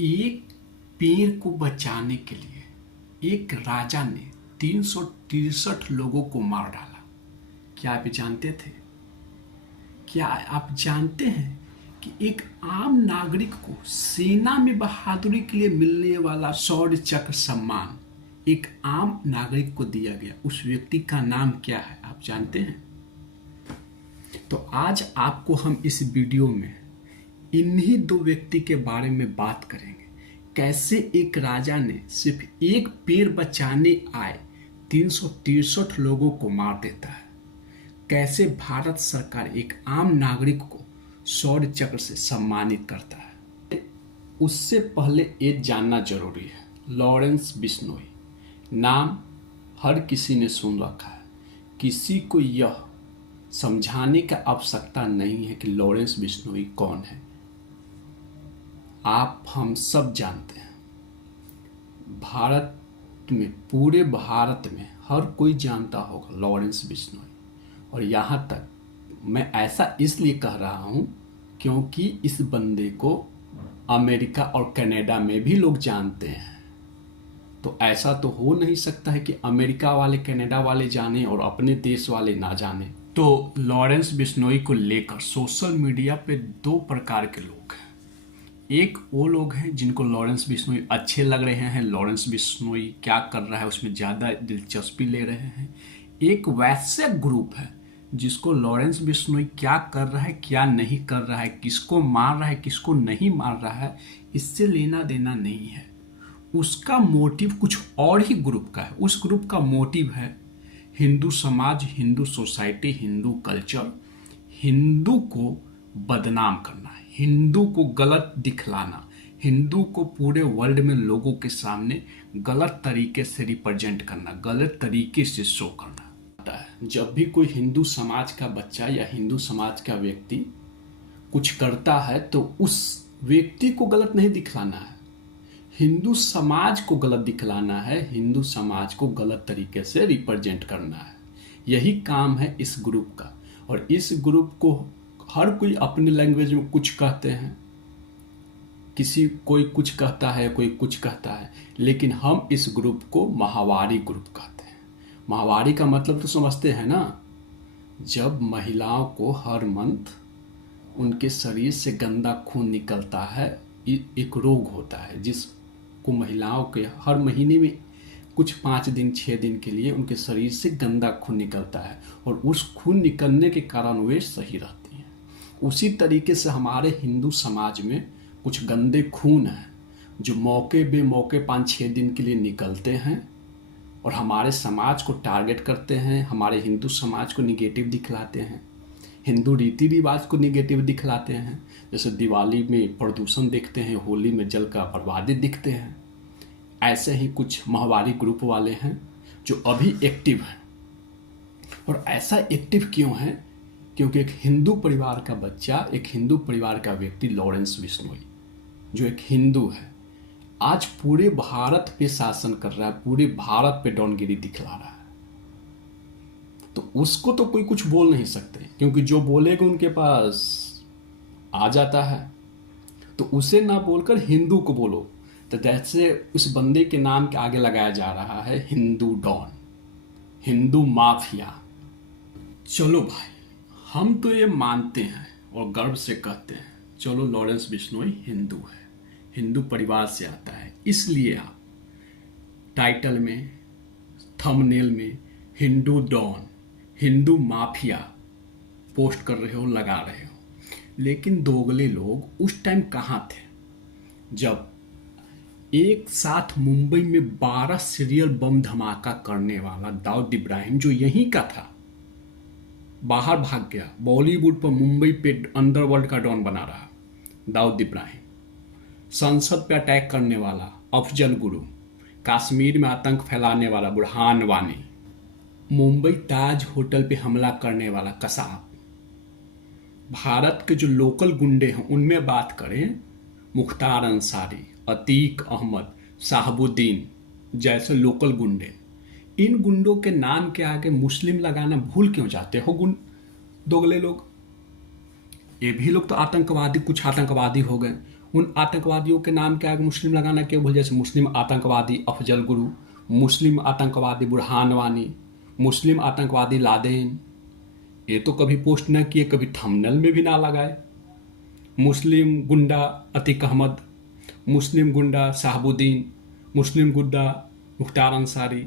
एक पेड़ को बचाने के लिए एक राजा ने 363 लोगों को मार डाला। क्या आप जानते थे? क्या आप जानते हैं कि एक आम नागरिक को सेना में बहादुरी के लिए मिलने वाला शौर्य चक्र सम्मान एक आम नागरिक को दिया गया? उस व्यक्ति का नाम क्या है, आप जानते हैं? तो आज आपको हम इस वीडियो में इन्हीं दो व्यक्ति के बारे में बात करेंगे। कैसे एक राजा ने सिर्फ एक पेड़ बचाने आए 363 लोगों को मार देता है। कैसे भारत सरकार एक आम नागरिक को शौर्य चक्र से सम्मानित करता है। उससे पहले ये जानना जरूरी है, लॉरेंस बिश्नोई नाम हर किसी ने सुन रखा है। किसी को यह समझाने की आवश्यकता नहीं है कि लॉरेंस बिश्नोई कौन है। आप हम सब जानते हैं। भारत में, पूरे भारत में हर कोई जानता होगा लॉरेंस बिश्नोई। और यहाँ तक मैं ऐसा इसलिए कह रहा हूँ क्योंकि इस बंदे को अमेरिका और कनाडा में भी लोग जानते हैं। तो ऐसा तो हो नहीं सकता है कि अमेरिका वाले कनाडा वाले जाने और अपने देश वाले ना जाने। तो लॉरेंस बिश्नोई को लेकर सोशल मीडिया पे दो प्रकार के लोग हैं। एक वो लोग हैं जिनको लॉरेंस बिश्नोई अच्छे लग रहे हैं, लॉरेंस बिश्नोई क्या कर रहा है उसमें ज़्यादा दिलचस्पी ले रहे हैं। एक वैसे ग्रुप है जिसको लॉरेंस बिश्नोई क्या कर रहा है, क्या नहीं कर रहा है, किसको मार रहा है, किसको नहीं मार रहा है, इससे लेना देना नहीं है। उसका मोटिव कुछ और ही ग्रुप का है। उस ग्रुप का मोटिव है हिंदू समाज, हिंदू सोसाइटी, हिंदू कल्चर, हिंदू को बदनाम करना, हिंदू को गलत दिखलाना, हिंदू को पूरे वर्ल्ड में लोगों के सामने गलत तरीके से रिप्रेजेंट करना, गलत तरीके से शो करना। जब भी कोई हिंदू समाज का बच्चा या हिंदू समाज का व्यक्ति कुछ करता है तो उस व्यक्ति को गलत नहीं दिखलाना है, हिंदू समाज को गलत दिखलाना है, हिंदू समाज को गलत तरीके से रिप्रेजेंट करना है। यही काम है इस ग्रुप का। और इस ग्रुप को हर कोई अपनी लैंग्वेज में कुछ कहते हैं, कोई कुछ कहता है, कोई कुछ कहता है, लेकिन हम इस ग्रुप को माहवारी ग्रुप कहते हैं। माहवारी का मतलब तो समझते हैं ना, जब महिलाओं को हर मंथ उनके शरीर से गंदा खून निकलता है, एक रोग होता है जिसको महिलाओं के हर महीने में कुछ 5 दिन 6 दिन के लिए उनके शरीर से गंदा खून निकलता है और उस खून निकलने के कारण वे सही रहती हैं। उसी तरीके से हमारे हिंदू समाज में कुछ गंदे खून हैं जो मौके बेमौके 5-6 दिन के लिए निकलते हैं और हमारे समाज को टारगेट करते हैं, हमारे हिंदू समाज को निगेटिव दिखलाते हैं, हिंदू रीति रिवाज को निगेटिव दिखलाते हैं। जैसे दिवाली में प्रदूषण देखते हैं, होली में जल का बर्बादी दिखते हैं। ऐसे ही कुछ माहवारी ग्रुप वाले हैं जो अभी एक्टिव हैं। और ऐसा एक्टिव क्यों है? क्योंकि एक हिंदू परिवार का बच्चा, एक हिंदू परिवार का व्यक्ति लॉरेंस बिश्नोई जो एक हिंदू है, आज पूरे भारत पे शासन कर रहा है, पूरे भारत पे डॉनगिरी दिखला रहा है। तो उसको तो कोई कुछ बोल नहीं सकते क्योंकि जो बोलेगा उनके पास आ जाता है। तो उसे ना बोलकर हिंदू को बोलो। तो जैसे उस बंदे के नाम के आगे लगाया जा रहा है हिंदू डॉन, हिंदू माफिया। चलो भाई, हम तो ये मानते हैं और गर्व से कहते हैं, चलो लॉरेंस बिश्नोई हिंदू है, हिंदू परिवार से आता है, इसलिए आप टाइटल में, थंबनेल में Hindu don, Hindu mafia post कर रहे हो, लगा रहे हो। लेकिन दोगले लोग उस टाइम कहाँ थे जब एक साथ मुंबई में 12 सीरियल बम धमाका करने वाला दाऊद इब्राहिम, जो यहीं का था, बाहर भाग गया, बॉलीवुड पर मुंबई पे अंडरवर्ल्ड का डॉन बना रहा दाऊद इब्राहिम, संसद पे अटैक करने वाला अफजल गुरु, कश्मीर में आतंक फैलाने वाला बुरहान वानी, मुंबई ताज होटल पे हमला करने वाला कसाब। भारत के जो लोकल गुंडे हैं उनमें बात करें, मुख्तार अंसारी, अतीक अहमद, साहबुद्दीन जैसे लोकल गुंडे। इन गुंडों के नाम के आगे मुस्लिम लगाना भूल क्यों जाते हो दोगले लोग? ये भी लोग तो आतंकवादी, कुछ आतंकवादी हो गए। उन आतंकवादियों के नाम के आगे मुस्लिम लगाना क्यों भूल? जैसे मुस्लिम आतंकवादी अफजल गुरु, मुस्लिम आतंकवादी बुरहान वानी, मुस्लिम आतंकवादी लादेन, ये तो कभी पोस्ट न किए, कभी थंबनेल में भी ना लगाए। मुस्लिम गुंडा अतीक अहमद, मुस्लिम गुंडा शहाबुद्दीन, मुस्लिम गुंडा मुख्तार अंसारी,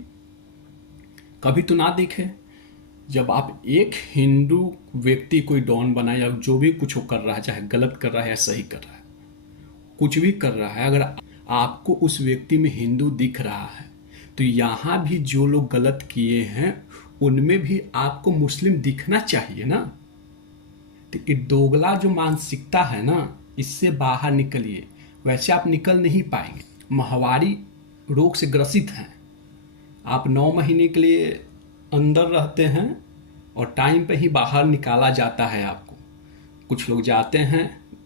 कभी तो ना देखे। जब आप एक हिंदू व्यक्ति कोई डॉन बनाए या जो भी कुछ वो कर रहा है, चाहे गलत कर रहा है या सही कर रहा है, कुछ भी कर रहा है, अगर आपको उस व्यक्ति में हिंदू दिख रहा है तो यहाँ भी जो लोग गलत किए हैं उनमें भी आपको मुस्लिम दिखना चाहिए ना। तो ये दोगला जो मानसिकता है ना, इससे बाहर निकलिए, वैसे आप निकल नहीं पाएंगे। माहवारी रोग से ग्रसित हैं, आप 9 महीने के लिए अंदर रहते हैं और टाइम पे ही बाहर निकाला जाता है आपको। कुछ लोग जाते हैं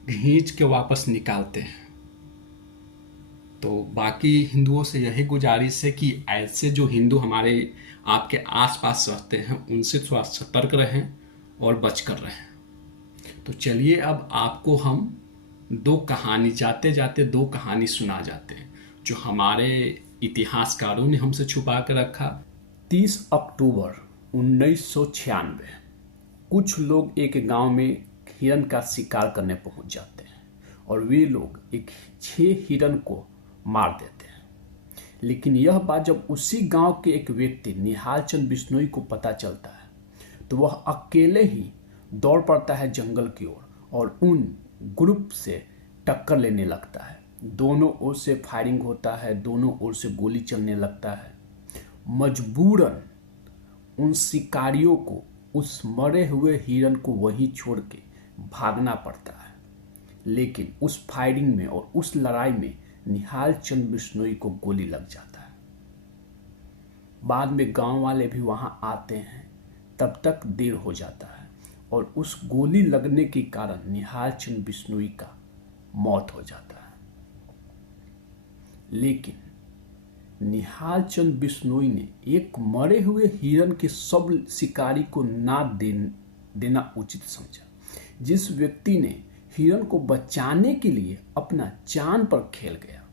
खींच के वापस निकालते हैं। तो बाकी हिंदुओं से यही गुजारिश है कि ऐसे जो हिंदू हमारे आपके आसपास रहते हैं उनसे थोड़ा सतर्क रहें और बचकर रहें। तो चलिए अब आपको हम जाते जाते दो कहानी सुना जाते हैं जो हमारे इतिहासकारों ने हमसे छुपा कर रखा। 30 अक्टूबर 1996 कुछ लोग एक गांव में हिरन का शिकार करने पहुंच जाते हैं और वे लोग 6 हिरन को मार देते हैं। लेकिन यह बात जब उसी गांव के एक व्यक्ति निहाल चंद बिश्नोई को पता चलता है तो वह अकेले ही दौड़ पड़ता है जंगल की ओर और उन ग्रुप से टक्कर लेने लगता है। दोनों ओर से फायरिंग होता है, दोनों ओर से गोली चलने लगता है। मजबूरन उन शिकारियों को उस मरे हुए हिरन को वहीं छोड़ के भागना पड़ता है। लेकिन उस फायरिंग में और उस लड़ाई में निहाल चंद बिश्नोई को गोली लग जाता है। बाद में गांव वाले भी वहां आते हैं, तब तक देर हो जाता है और उस गोली लगने के कारण निहाल चंद बिश्नोई का मौत हो जाता है। लेकिन निहाल चंद बिश्नोई ने एक मरे हुए हिरन के सब शिकारी को ना देना उचित समझा। जिस व्यक्ति ने हिरन को बचाने के लिए अपना जान पर खेल गया,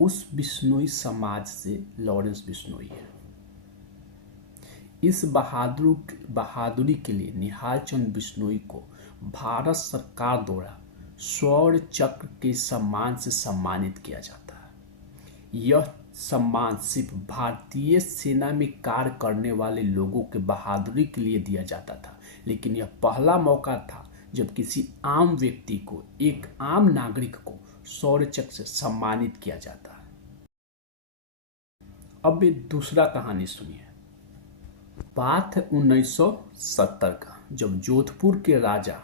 उस बिश्नोई समाज से लॉरेंस बिश्नोई है। इस बहादुरी के लिए निहाल चंद बिश्नोई को भारत सरकार द्वारा स्वर्ण चक्र के सम्मान से सम्मानित किया जाता है। यह सम्मान सिर्फ भारतीय सेना में कार्य करने वाले लोगों के बहादुरी के लिए दिया जाता था, लेकिन यह पहला मौका था जब किसी आम व्यक्ति को, एक आम नागरिक को शौर्य चक्र से सम्मानित किया जाता है। अब एक दूसरा कहानी सुनिए। बात है 1970 का, जब जोधपुर के राजा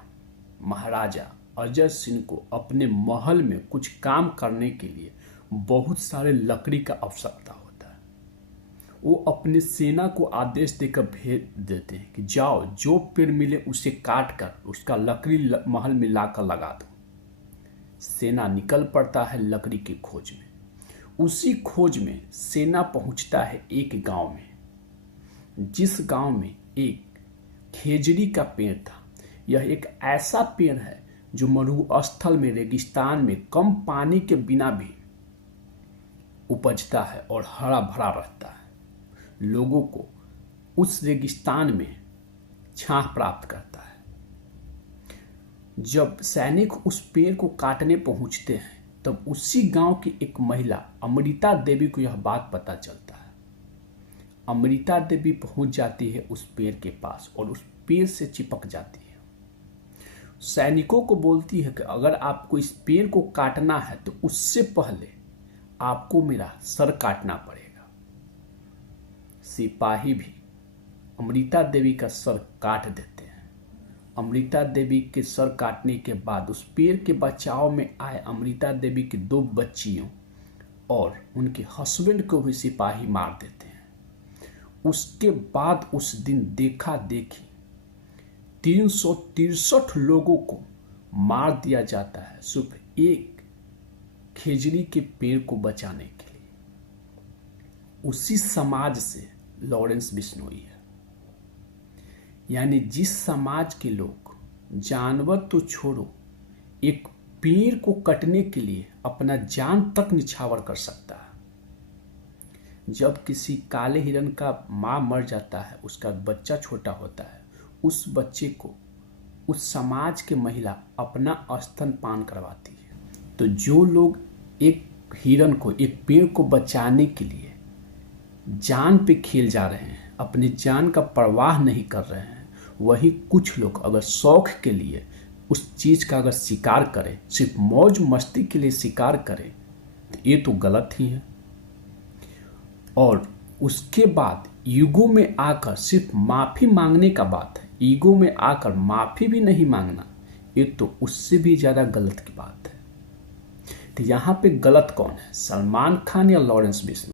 महाराजा अजय सिंह को अपने महल में कुछ काम करने के लिए बहुत सारे लकड़ी का आवश्यकता होता है। वो अपने सेना को आदेश देकर भेज देते हैं कि जाओ, जो पेड़ मिले उसे काट कर उसका लकड़ी महल में लाकर लगा दो। सेना निकल पड़ता है लकड़ी की खोज में। उसी खोज में सेना पहुंचता है एक गांव में, जिस गांव में एक खेजड़ी का पेड़ था। यह एक ऐसा पेड़ है जो मरुस्थल में, रेगिस्तान में कम पानी के बिना भी उपजता है और हरा भरा रहता है। लोगों को उस रेगिस्तान में छांव प्राप्त करता है। जब सैनिक उस पेड़ को काटने पहुंचते हैं तब उसी गांव की एक महिला अमृता देवी को यह बात पता चलता है। अमृता देवी पहुंच जाती है उस पेड़ के पास और उस पेड़ से चिपक जाती है। सैनिकों को बोलती है कि अगर आपको इस पेड़ को काटना है तो उससे पहले आपको मेरा सर काटना पड़ेगा। सिपाही भी अमृता देवी का सर काट देते हैं। अमृता देवी के सर काटने के बाद उस पेड़ के बचाव में आए अमृता देवी की 2 बच्चियों और उनके हस्बैंड को भी सिपाही मार देते हैं। उसके बाद उस दिन देखा देखी 363 लोगों को मार दिया जाता है, सिर्फ एक खेजड़ी के पेड़ को बचाने के लिए। उसी समाज से लॉरेंस बिश्नोई है। यानी जिस समाज के लोग, जानवर तो छोड़ो, एक पेड़ को कटने के लिए अपना जान तक निछावर कर सकता है। जब किसी काले हिरन का माँ मर जाता है, उसका बच्चा छोटा होता है, उस बच्चे को उस समाज के महिला अपना स्तनपान करवाती है। तो जो लोग एक हिरन को, एक पेड़ को बचाने के लिए जान पे खेल जा रहे हैं, अपनी जान का परवाह नहीं कर रहे हैं, वही कुछ लोग अगर शौक के लिए उस चीज़ का अगर शिकार करें, सिर्फ मौज मस्ती के लिए शिकार करें, तो ये तो गलत ही है। और उसके बाद ईगो में आकर सिर्फ माफ़ी मांगने का बात है, ईगो में आकर माफ़ी भी नहीं मांगना, ये तो उससे भी ज़्यादा गलत की बात है। तो यहाँ पे गलत कौन है, सलमान खान या लॉरेंस बिश्नोई?